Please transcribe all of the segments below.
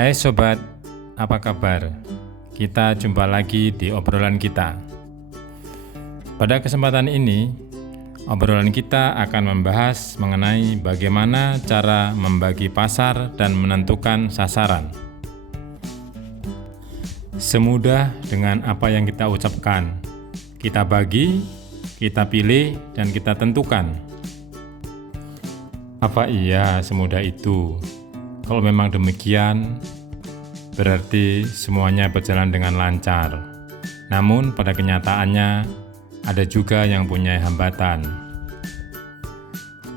Hai sobat, apa kabar? Kita jumpa lagi di obrolan kita. Pada kesempatan ini, obrolan kita akan membahas mengenai bagaimana cara membagi pasar dan menentukan sasaran. Semudah dengan apa yang kita ucapkan, kita bagi, kita pilih, dan kita tentukan. Apa iya semudah itu? Kalau memang demikian, berarti semuanya berjalan dengan lancar. Namun pada kenyataannya, ada juga yang punya hambatan.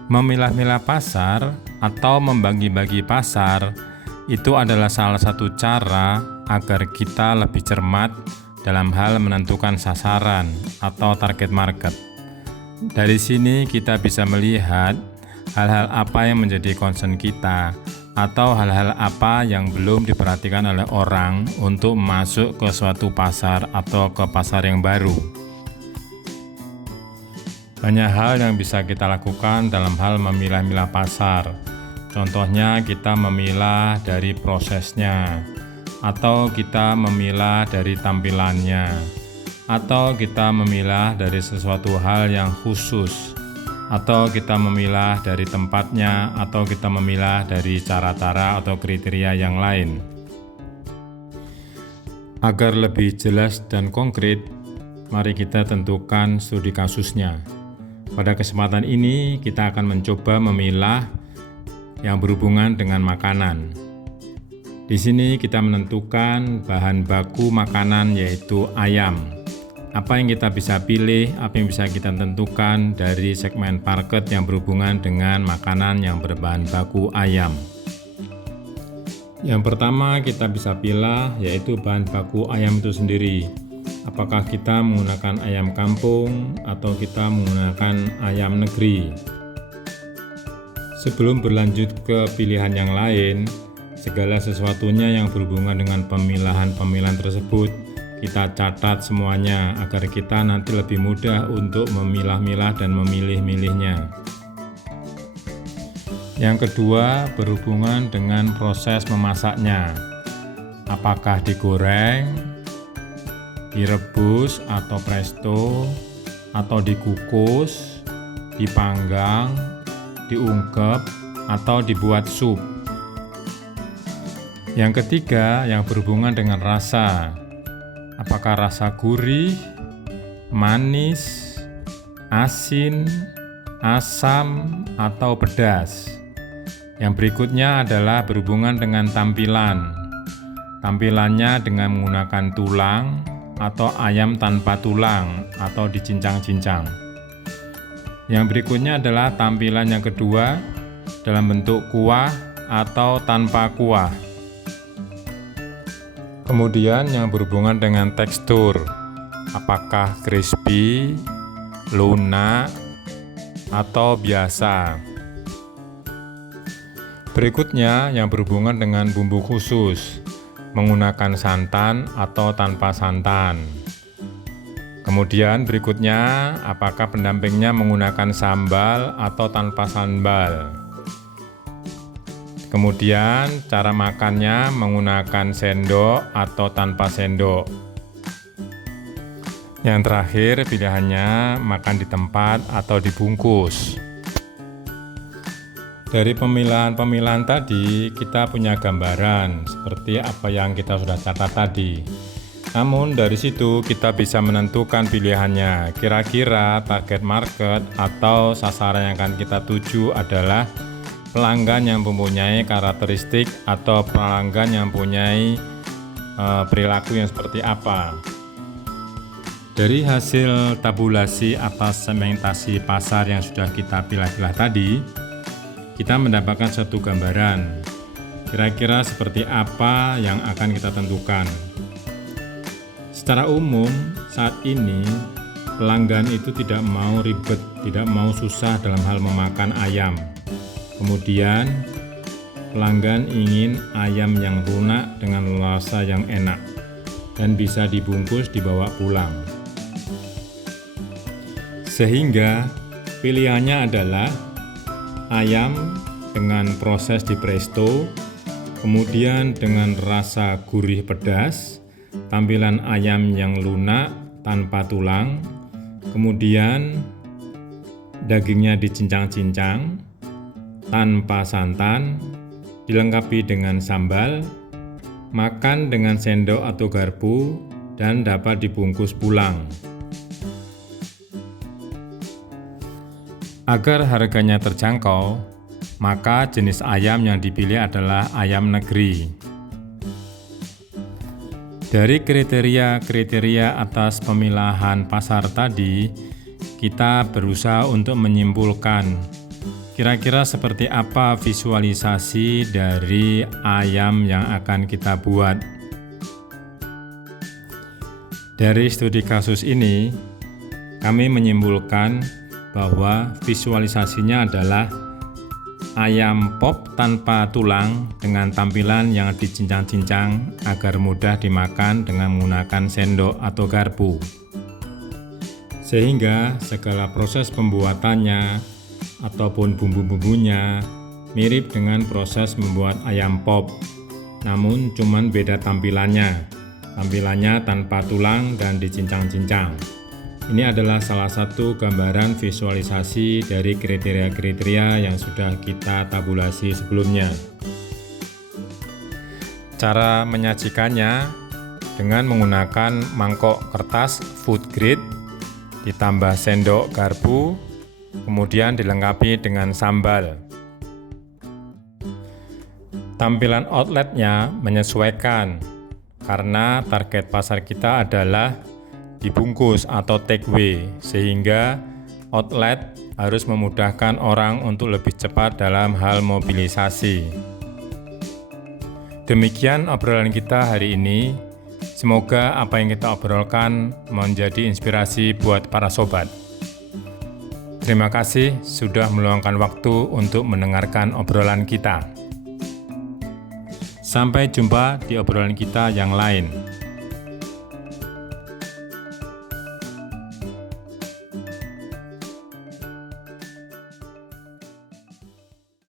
Memilah-milah pasar atau membagi-bagi pasar itu adalah salah satu cara agar kita lebih cermat dalam hal menentukan sasaran atau target market. Dari sini kita bisa melihat hal-hal apa yang menjadi concern kita atau hal-hal apa yang belum diperhatikan oleh orang untuk masuk ke suatu pasar atau ke pasar yang baru. Banyak hal yang bisa kita lakukan dalam hal memilah-milah pasar. Contohnya kita memilah dari prosesnya, atau kita memilah dari tampilannya, atau kita memilah dari sesuatu hal yang khusus, atau kita memilah dari tempatnya, atau kita memilah dari cara-cara atau kriteria yang lain. Agar lebih jelas dan konkret, mari kita tentukan studi kasusnya. Pada kesempatan ini, kita akan mencoba memilah yang berhubungan dengan makanan. Di sini kita menentukan bahan baku makanan yaitu ayam. Apa yang kita bisa pilih, apa yang bisa kita tentukan dari segmen market yang berhubungan dengan makanan yang berbahan baku ayam. Yang pertama kita bisa pilih yaitu bahan baku ayam itu sendiri. Apakah kita menggunakan ayam kampung atau kita menggunakan ayam negeri. Sebelum berlanjut ke pilihan yang lain, segala sesuatunya yang berhubungan dengan pemilahan-pemilahan tersebut kita catat semuanya agar kita nanti lebih mudah untuk memilah-milah dan memilih-milihnya. Yang kedua berhubungan dengan proses memasaknya. Apakah digoreng, direbus atau presto, atau dikukus, dipanggang, diungkep, atau dibuat sup. Yang ketiga yang berhubungan dengan rasa. Apakah rasa gurih, manis, asin, asam, atau pedas? Yang berikutnya adalah berhubungan dengan tampilan. Tampilannya dengan menggunakan tulang atau ayam tanpa tulang atau dicincang-cincang. Yang berikutnya adalah tampilan yang kedua dalam bentuk kuah atau tanpa kuah. Kemudian yang berhubungan dengan tekstur, apakah crispy, lunak, atau biasa. Berikutnya yang berhubungan dengan bumbu khusus, menggunakan santan atau tanpa santan. Kemudian berikutnya, apakah pendampingnya menggunakan sambal atau tanpa sambal. Kemudian cara makannya menggunakan sendok atau tanpa sendok. Yang terakhir pilihannya makan di tempat atau dibungkus. Dari pemilahan-pemilahan tadi kita punya gambaran seperti apa yang kita sudah catat tadi. Namun dari situ kita bisa menentukan pilihannya. Kira-kira target market atau sasaran yang akan kita tuju adalah pelanggan yang mempunyai karakteristik atau pelanggan yang mempunyai perilaku yang seperti apa. Dari hasil tabulasi atas segmentasi pasar yang sudah kita pilah-pilah tadi, kita mendapatkan satu gambaran. Kira-kira seperti apa yang akan kita tentukan. Secara umum, saat ini pelanggan itu tidak mau ribet, tidak mau susah dalam hal memakan ayam. Kemudian, pelanggan ingin ayam yang lunak dengan rasa yang enak dan bisa dibungkus dibawa pulang. Sehingga pilihannya adalah ayam dengan proses di presto kemudian dengan rasa gurih pedas, tampilan ayam yang lunak tanpa tulang, kemudian dagingnya dicincang-cincang tanpa santan, dilengkapi dengan sambal, makan dengan sendok atau garpu, dan dapat dibungkus pulang. Agar harganya terjangkau, maka jenis ayam yang dipilih adalah ayam negeri. Dari kriteria-kriteria atas pemilahan pasar tadi, kita berusaha untuk menyimpulkan kira-kira seperti apa visualisasi dari ayam yang akan kita buat. Dari studi kasus ini, kami menyimpulkan bahwa visualisasinya adalah ayam pop tanpa tulang dengan tampilan yang dicincang-cincang agar mudah dimakan dengan menggunakan sendok atau garpu. Sehingga segala proses pembuatannya ataupun bumbu-bumbunya mirip dengan proses membuat ayam pop, namun cuman beda tampilannya tanpa tulang dan dicincang-cincang. Ini adalah salah satu gambaran visualisasi dari kriteria-kriteria yang sudah kita tabulasi sebelumnya. Cara menyajikannya dengan menggunakan mangkok kertas food grade, ditambah sendok garpu, kemudian dilengkapi dengan sambal. Tampilan outletnya menyesuaikan karena target pasar kita adalah dibungkus atau take away, sehingga outlet harus memudahkan orang untuk lebih cepat dalam hal mobilisasi. Demikian obrolan kita hari ini. Semoga apa yang kita obrolkan menjadi inspirasi buat para sobat. Terima kasih sudah meluangkan waktu untuk mendengarkan obrolan kita. Sampai jumpa di obrolan kita yang lain.